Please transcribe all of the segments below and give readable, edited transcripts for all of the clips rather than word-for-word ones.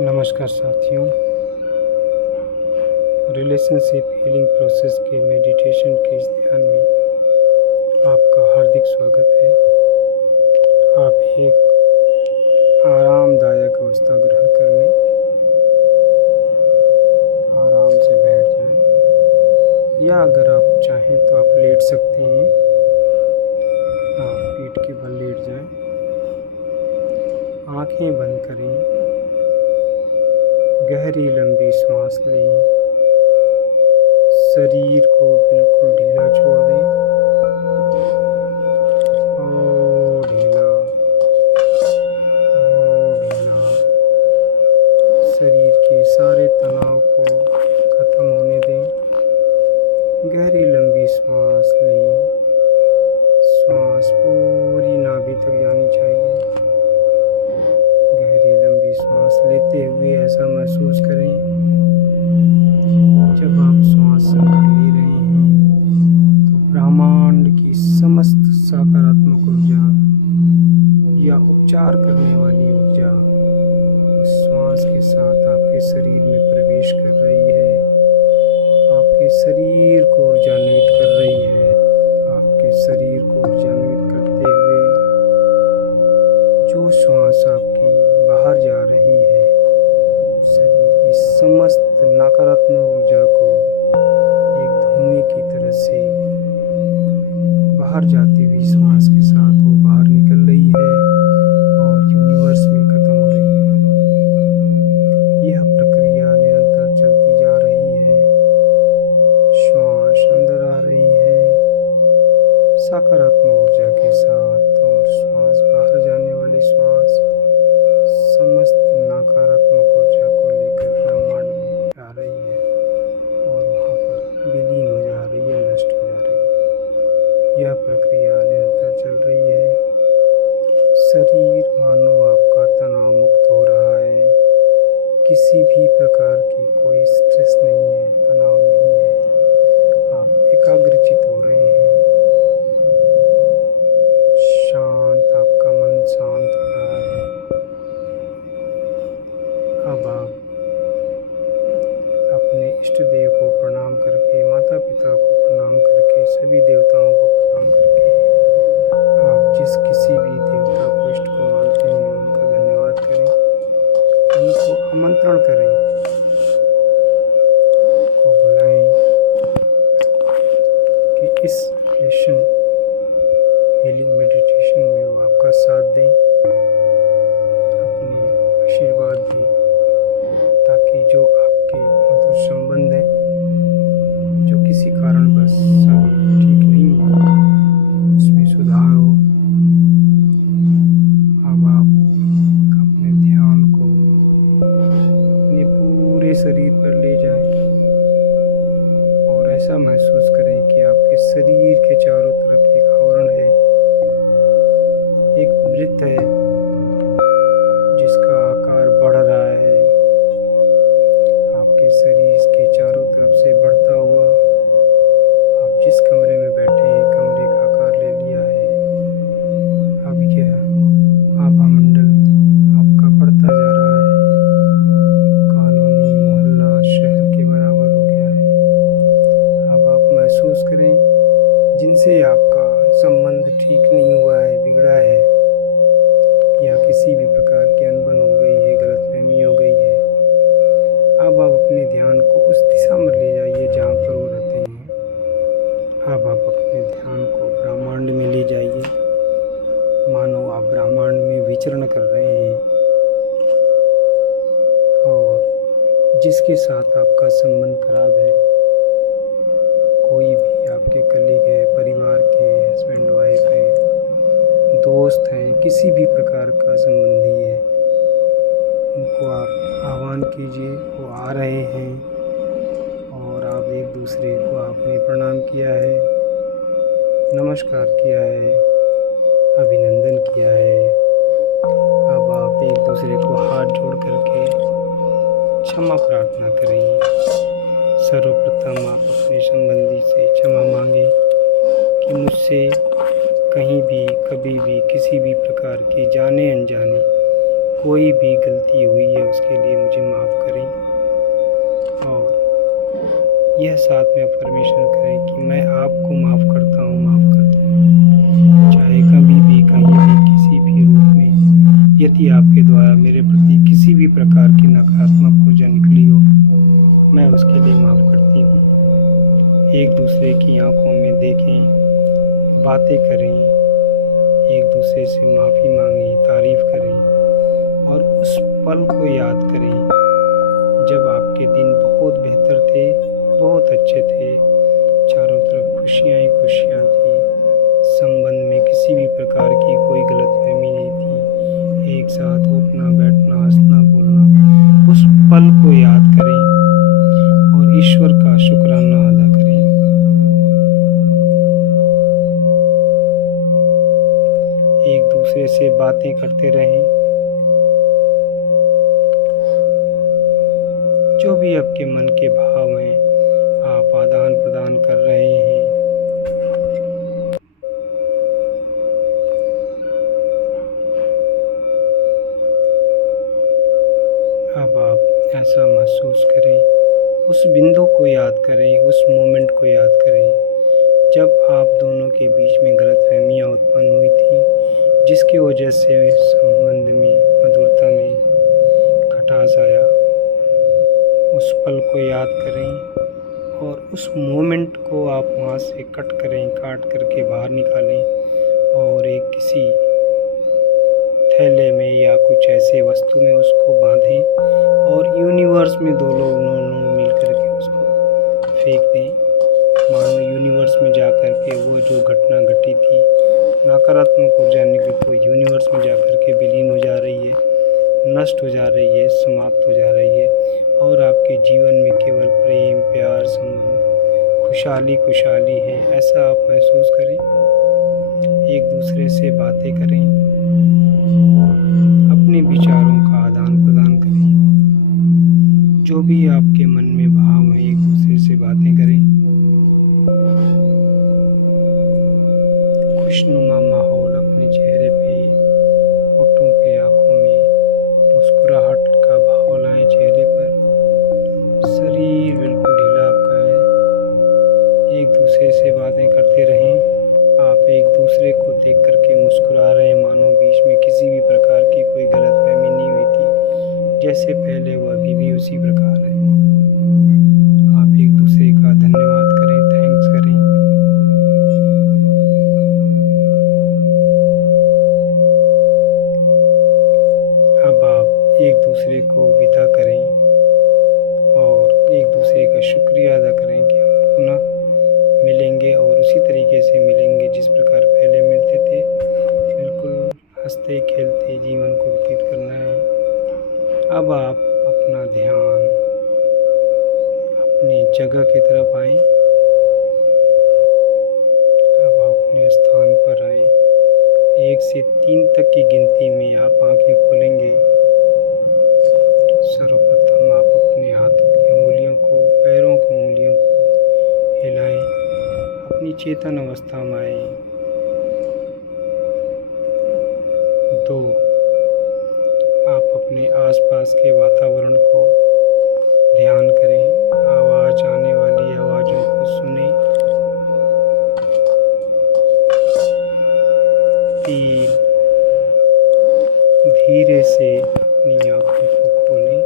नमस्कार साथियों, relationship healing process के मेडिटेशन के इस ध्यान में आपका हार्दिक स्वागत है। आप एक आरामदायक अवस्था ग्रहण कर लें, आराम से बैठ जाएं, या अगर आप चाहें तो आप लेट सकते हैं। आप पीठ के बल लेट जाएं, आंखें बंद करें, गहरी लंबी सांस लें, शरीर को बिल्कुल ढीला छोड़ दें और ढीला और ढीला। शरीर के सारे तनाव को खत्म होने दें। गहरी लंबी सांस लें, सांस पूरी नाभि तक जानी चाहिए। गहरी लंबी सांस लेते हुए ऐसा महसूस करें, जब आप सांस अंदर ले रहे हैं तो ब्रह्मांड की समस्त सकारात्मक ऊर्जा या उपचार करने वाली ऊर्जा उस श्वास के साथ आपके शरीर में प्रवेश कर रही है, आपके शरीर को ऊर्जान्वित कर रही है। आपके शरीर को ऊर्जान्वित करते हुए जो श्वास आपकी बाहर जा रही है, शरीर की समस्त नकारात्मक ऊर्जा को एक धुएं की तरह से बाहर जाती हुई श्वास के साथ वो बाहर निकल रही है और यूनिवर्स में खत्म हो रही है। यह प्रक्रिया निरंतर चलती जा रही है। श्वास अंदर आ रही है सकारात्मक ऊर्जा के साथ और श्वास बाहर जाने वाली श्वास समस्त नकारात्मक ऊर्जा को लेकर ब्रह्मांड में जा रही है और वहाँ पर विलीन हो जा रही है, नष्ट हो जा रही है। यह प्रक्रिया निरंतर चल रही है। शरीर मानो आपका तनाव मुक्त हो रहा है। किसी भी प्रकार की कोई स्ट्रेस नहीं है, तनाव नहीं है। आप एकाग्रचित हो रहे हैं। शांत, आपका मन शांत हो रहा है। अब आप अपने इष्ट देव को प्रणाम करके, माता पिता को प्रणाम करके, सभी देवताओं को प्रणाम करके, आप जिस किसी भी देवता को इष्ट को मानते हैं उनका धन्यवाद करें, उनको आमंत्रण करें, को बुलाएं कि इस रिलेशन हीलिंग मेडिटेशन में वो आपका साथ दें, अपने आशीर्वाद दें, ताकि जो आपके मधुर संबंध हैं, जो किसी कारणवश अभी ठीक नहीं है, उसमें सुधार हो। अब आप अपने ध्यान को अपने पूरे शरीर पर ले जाएं और ऐसा महसूस करें कि आपके शरीर के चारों तरफ एक आवरण है, एक वृत्त है जिसका आकार बढ़ रहा है। आपके शरीर के चारों तरफ से बढ़ता हुआ आप जिस कमरे में बैठे हैं, कमरे का आकार ले लिया है। अब यह आभामंडल आपका बढ़ता जा रहा है, कॉलोनी, मोहल्ला, शहर के बराबर हो गया है। अब आप महसूस करें जिनसे आपका संबंध ठीक नहीं हुआ है, बिगड़ा है, या किसी भी प्रकार की अनबन हो गई है, गलतफहमी हो गई है, अब आप अपने ध्यान को उस दिशा में ले जाइए जहाँ पर वो रहते हैं। अब आप अपने ध्यान को ब्रह्मांड में ले जाइए, मानो आप ब्रह्मांड में विचरण कर रहे हैं और जिसके साथ आपका संबंध खराब है, कोई भी आपके कलीग हैं, परिवार के हैं, हस्बैंड वाइफ हैं, दोस्त हैं, किसी भी प्रकार का संबंधी है, उनको आप आह्वान कीजिए। वो आ रहे हैं और आप एक दूसरे को आपने प्रणाम किया है, नमस्कार किया है, अभिनंदन किया है। अब आप एक दूसरे को हाथ जोड़ करके क्षमा प्रार्थना करें। सर्वप्रथम आप अपने संबंधी से क्षमा मांगें कि मुझसे कहीं भी, कभी भी, किसी भी प्रकार की जाने अनजाने कोई भी गलती हुई है उसके लिए मुझे माफ़ करें और यह साथ में अफर्मेशन करें कि मैं आपको माफ़ करता हूँ, माफ़ करता हूँ। चाहे कभी भी, कहीं भी, किसी भी रूप में यदि आपके द्वारा मेरे प्रति किसी भी प्रकार की नकारात्मक ऊर्जा निकली हो, मैं उसके लिए माफ़ करती हूँ। एक दूसरे की आंखों में देखें, बातें करें, एक दूसरे से माफ़ी मांगें, तारीफ़ करें और उस पल को याद करें जब आपके दिन बहुत बेहतर थे, बहुत अच्छे थे, चारों तरफ खुशियाँ ही खुशियाँ थी, संबंध में किसी भी प्रकार की कोई गलतफहमी नहीं थी, एक साथ उठना बैठना, हंसना बोलना। उस पल को याद करें और ईश्वर का शुक्राना अदा करें। एक दूसरे से बातें करते रहें। जो भी आपके मन के भाव हैं, आप आदान प्रदान कर रहे हैं। अब आप ऐसा महसूस करें, उस बिंदु को याद करें, उस मोमेंट को याद करें जब आप दोनों के बीच में गलतफहमियां उत्पन्न हुई थी, जिसकी वजह से संबंध में, मधुरता में खटास आया। उस पल को याद करें और उस मोमेंट को आप वहाँ से काट करके बाहर निकालें और एक किसी थैले में या कुछ ऐसे वस्तु में उसको बांधें और यूनिवर्स में दो लोग मिल करके उसको फेंक दें। मानो यूनिवर्स में जा कर के वो जो घटना घटी थी, नकारात्मक ऊर्जा निकली, तो यूनिवर्स में जा कर के विलीन हो जा रही है, नष्ट हो जा रही है, समाप्त हो जा रही है और आपके जीवन में केवल प्रेम, प्यार, संबंध, खुशहाली खुशहाली है, ऐसा आप महसूस करें। एक दूसरे से बातें करें, अपने विचारों का आदान प्रदान करें, जो भी आपके मन में भाव हैं एक दूसरे से बातें करें। खुशनुमा माहौल अपने चेहरे पे, होठों पे, आँखों में मुस्कुराहट का भाव लाएं चेहरे पर। शरीर बिल्कुल ढीला आपका है। एक दूसरे से बातें करते रहें। आप एक दूसरे को देख करके मुस्कुरा रहे हैं, मानो बीच में किसी भी प्रकार की कोई गलतफहमी नहीं हुई थी। जैसे पहले वो अभी भी उसी प्रकार है। आप एक दूसरे का धन्यवाद करें, थैंक्स करें। अब आप एक दूसरे को विदा करें और एक दूसरे का शुक्रिया अदा करें कि हम पुनः मिलेंगे और उसी तरीके से मिलेंगे जिस प्रकार पहले मिलते थे। बिल्कुल हंसते खेलते जीवन को व्यतीत करना है। अब आप अपना ध्यान अपनी जगह की तरफ आएं। अब आप अपने स्थान पर आएं। 1 से 3 तक की गिनती में आप आंखें खोलेंगे। सर्वप्रथम आप अपने हाथों की उंगलियों को, पैरों की उंगलियों को हिलाएं, अपनी चेतन अवस्था में आए। 2, आप अपने आसपास के वातावरण को ध्यान करें, आवाज़ आने वाली आवाज़ों को सुनें। 3, धीरे से अपनी आँखों को खोलें,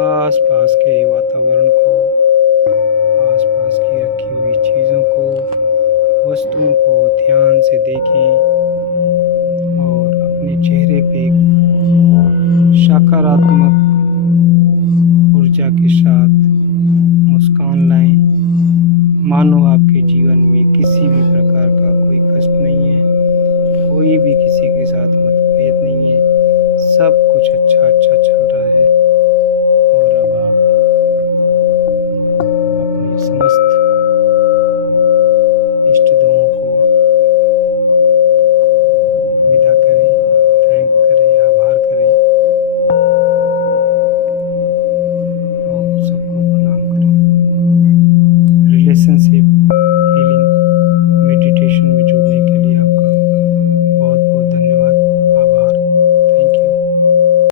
आसपास के वातावरण को, आसपास की रखी हुई चीज़ों को, वस्तुओं को ध्यान से देखें और अपने चेहरे पे एक सकारात्मक ऊर्जा के साथ मुस्कान लाएं, मानो आपके जीवन में किसी भी प्रकार का कोई कष्ट नहीं है, कोई भी किसी के साथ मतभेद नहीं है, सब कुछ